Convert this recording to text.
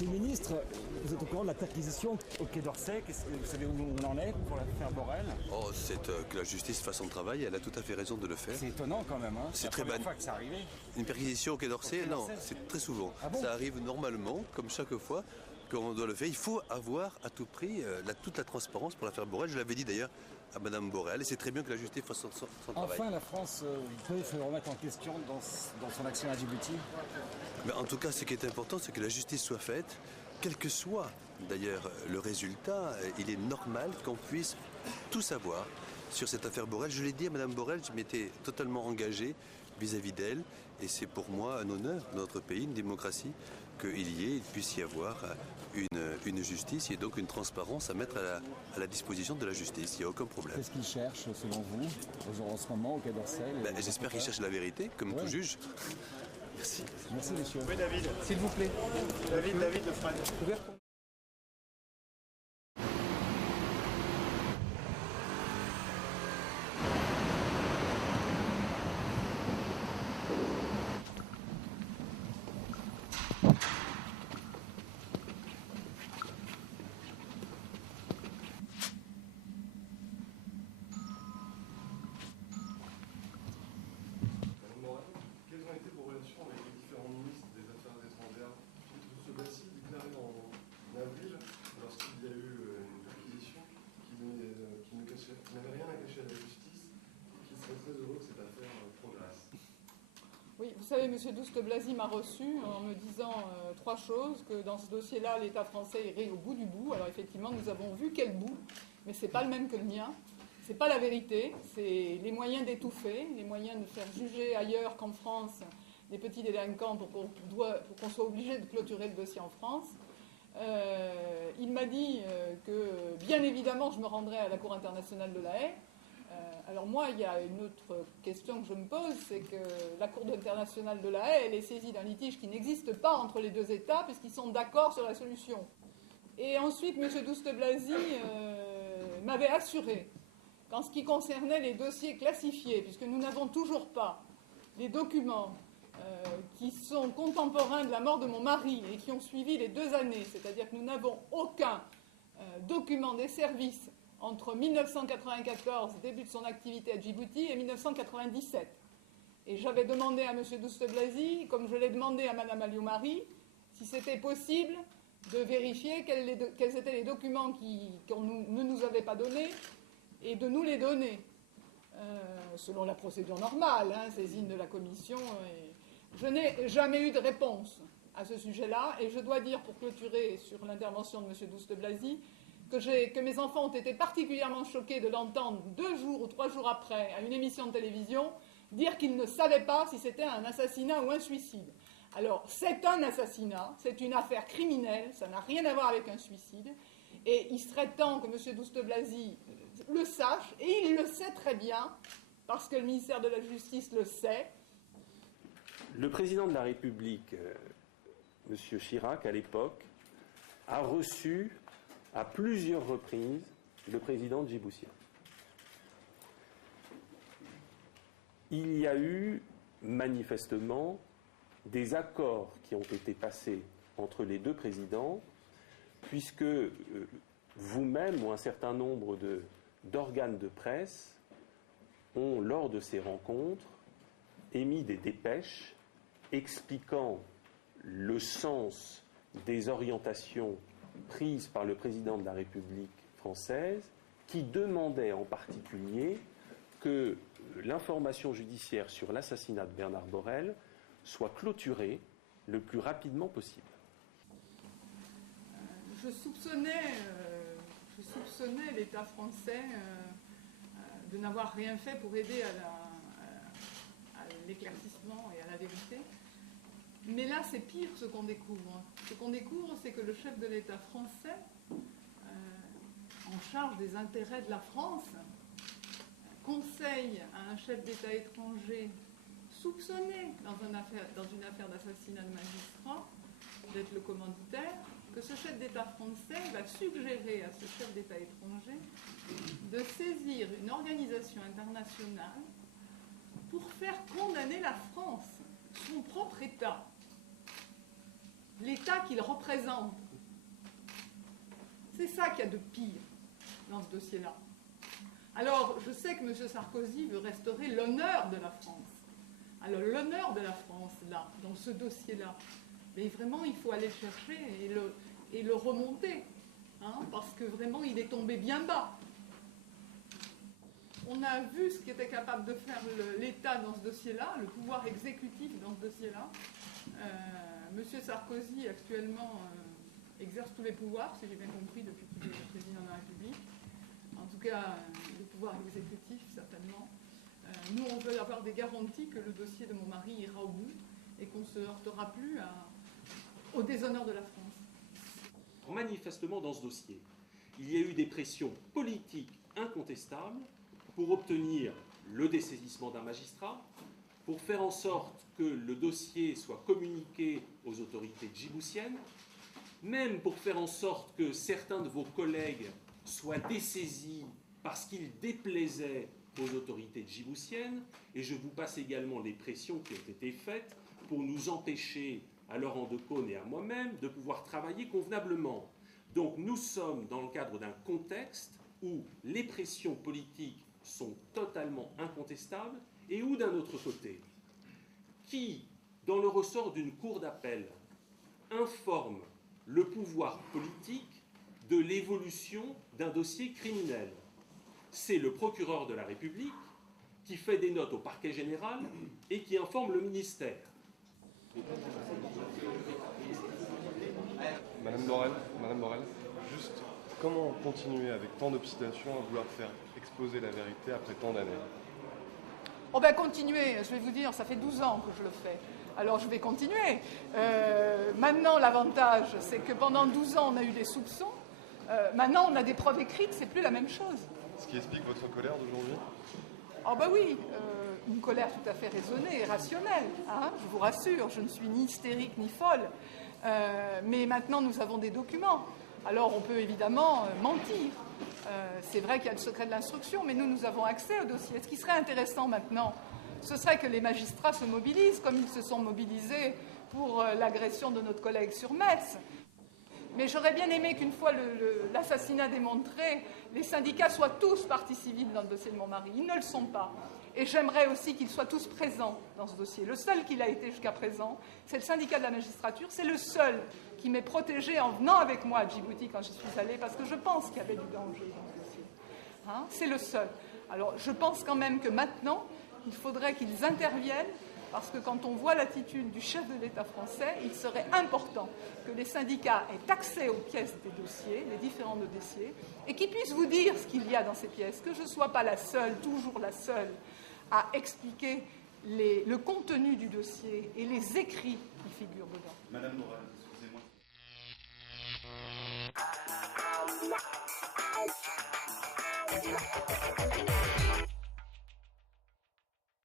Monsieur le ministre, vous êtes au courant de la perquisition au Quai d'Orsay. Vous savez où on en est pour l'affaire Borrell? Oh, c'est que la justice fasse son travail, elle a tout à fait raison de le faire. C'est étonnant quand même, hein. C'est très la première fois que ça arrivait. Une perquisition au Quai d'Orsay, non, c'est très souvent. Ah bon? Ça arrive normalement, comme chaque fois qu'on doit le faire. Il faut avoir à tout prix toute la transparence pour l'affaire Borrell. Je l'avais dit d'ailleurs à Madame Borrell, et c'est très bien que la justice fasse son travail. Enfin, la France peut se remettre en question dans son action à Djibouti. Mais en tout cas, ce qui est important, c'est que la justice soit faite. Quel que soit d'ailleurs le résultat, il est normal qu'on puisse tout savoir sur cette affaire Borrell. Je l'ai dit à Madame Borrell, je m'étais totalement engagé vis-à-vis d'elle, et c'est pour moi un honneur dans notre pays, une démocratie, il puisse y avoir une justice et donc une transparence à mettre à la disposition de la justice. Il n'y a aucun problème. Qu'est-ce qu'ils cherchent selon vous en ce moment au Quai d'Orsay? J'espère qu'ils cherchent la vérité, comme tout juge. Merci. Merci, monsieur. Oui, David. S'il vous plaît. David de Fred. Quelles ont été vos relations avec les différents ministres des Affaires étrangères? M. Bassi déclarait en avril, lorsqu'il y a eu une perquisition, qu'il n'avait rien à cacher à la justice et qu'il serait très heureux que cette affaire progresse. Oui, vous savez, M. Douste-Blazy m'a reçu en me disant trois choses, que dans ce dossier-là, l'État français irait au bout du bout. Alors effectivement, nous avons vu quel bout, mais ce n'est pas le même que le mien. Ce n'est pas la vérité, c'est les moyens d'étouffer, les moyens de faire juger ailleurs qu'en France des petits délinquants pour qu'on soit obligé de clôturer le dossier en France. Il m'a dit que, bien évidemment, je me rendrai à la Cour internationale de la Haye. Alors moi, il y a une autre question que je me pose, c'est que la Cour internationale de la Haye, elle est saisie d'un litige qui n'existe pas entre les deux États, puisqu'ils sont d'accord sur la solution. Et ensuite, M. Douste-Blazy m'avait assuré qu'en ce qui concernait les dossiers classifiés, puisque nous n'avons toujours pas les documents qui sont contemporains de la mort de mon mari et qui ont suivi les 2 années, c'est-à-dire que nous n'avons aucun document des services entre 1994, début de son activité à Djibouti, et 1997. Et j'avais demandé à M. Douste-Blazy, comme je l'ai demandé à Mme Alioumari, si c'était possible de vérifier quels étaient les documents qu'on ne nous avait pas donnés et de nous les donner, selon la procédure normale, saisine de la commission. Je n'ai jamais eu de réponse à ce sujet-là, et je dois dire, pour clôturer sur l'intervention de M. Douste-Blazy, que mes enfants ont été particulièrement choqués de l'entendre 2 jours ou 3 jours après, à une émission de télévision, dire qu'ils ne savaient pas si c'était un assassinat ou un suicide. Alors, c'est un assassinat, c'est une affaire criminelle, ça n'a rien à voir avec un suicide, et il serait temps que M. Douste-Blazy le sache, et il le sait très bien, parce que le ministère de la Justice le sait. Le président de la République, M. Chirac, à l'époque, a reçu à plusieurs reprises le président djiboutien. Il y a eu manifestement des accords qui ont été passés entre les deux présidents, puisque vous-même ou un certain nombre d'organes de presse ont, lors de ces rencontres, émis des dépêches expliquant le sens des orientations prises par le président de la République française, qui demandait en particulier que l'information judiciaire sur l'assassinat de Bernard Borrell soit clôturée le plus rapidement possible. Je soupçonnais l'État français de n'avoir rien fait pour aider à l'éclaircissement et à la vérité. Mais là, c'est pire ce qu'on découvre. Ce qu'on découvre, c'est que le chef de l'État français, en charge des intérêts de la France, conseille à un chef d'État étranger soupçonné dans une affaire d'assassinat de magistrat d'être le commanditaire, que ce chef d'État français va suggérer à ce chef d'État étranger de saisir une organisation internationale pour faire condamner la France, son propre État. l'État qu'il représente. C'est ça qu'il y a de pire dans ce dossier-là. Alors, je sais que M. Sarkozy veut restaurer l'honneur de la France. Alors, l'honneur de la France, là, dans ce dossier-là, mais vraiment, il faut aller le chercher et le remonter, hein, parce que vraiment, il est tombé bien bas. On a vu ce qu'était capable de faire l'État dans ce dossier-là, le pouvoir exécutif dans ce dossier-là. M. Sarkozy, actuellement, exerce tous les pouvoirs, si j'ai bien compris, depuis qu'il est président de la République. En tout cas, le pouvoir exécutif, certainement. Nous, on veut avoir des garanties que le dossier de mon mari ira au bout et qu'on ne se heurtera plus au déshonneur de la France. Manifestement, dans ce dossier, il y a eu des pressions politiques incontestables pour obtenir le dessaisissement d'un magistrat, pour faire en sorte que le dossier soit communiqué aux autorités djiboutiennes, même pour faire en sorte que certains de vos collègues soient dessaisis parce qu'ils déplaisaient aux autorités djiboutiennes, et je vous passe également les pressions qui ont été faites pour nous empêcher, à Laurent Decaune et à moi-même, de pouvoir travailler convenablement. Donc nous sommes dans le cadre d'un contexte où les pressions politiques sont totalement incontestables, et où d'un autre côté, qui, dans le ressort d'une cour d'appel, informe le pouvoir politique de l'évolution d'un dossier criminel. C'est le procureur de la République qui fait des notes au parquet général et qui informe le ministère. Madame Borel, juste comment continuer avec tant d'obstination à vouloir faire exposer la vérité après tant d'années? Oh ben continuez, je vais vous dire, ça fait 12 ans que je le fais. Alors je vais continuer. Maintenant, l'avantage, c'est que pendant 12 ans, on a eu des soupçons. Maintenant, on a des preuves écrites, c'est plus la même chose. Ce qui explique votre colère d'aujourd'hui? Oh ben oui, une colère tout à fait raisonnée et rationnelle, hein, je vous rassure, je ne suis ni hystérique ni folle. Mais maintenant, nous avons des documents. Alors, on peut évidemment mentir. C'est vrai qu'il y a le secret de l'instruction, mais nous avons accès au dossier. Ce qui serait intéressant maintenant, ce serait que les magistrats se mobilisent, comme ils se sont mobilisés pour l'agression de notre collègue sur Metz. Mais j'aurais bien aimé qu'une fois l'assassinat démontré, les syndicats soient tous partie civile dans le dossier de mon mari. Ils ne le sont pas. Et j'aimerais aussi qu'ils soient tous présents dans ce dossier. Le seul qu'il a été jusqu'à présent, c'est le syndicat de la magistrature. C'est le seul qui m'est protégé en venant avec moi à Djibouti quand j'y suis allée, parce que je pense qu'il y avait du danger dans ce dossier. Hein, c'est le seul. Alors je pense quand même que maintenant, il faudrait qu'ils interviennent, parce que quand on voit l'attitude du chef de l'État français, il serait important que les syndicats aient accès aux pièces des dossiers, les différents dossiers, et qu'ils puissent vous dire ce qu'il y a dans ces pièces, que je ne sois pas la seule, toujours la seule, à expliquer le contenu du dossier et les écrits qui figurent dedans. Madame Morel, excusez-moi.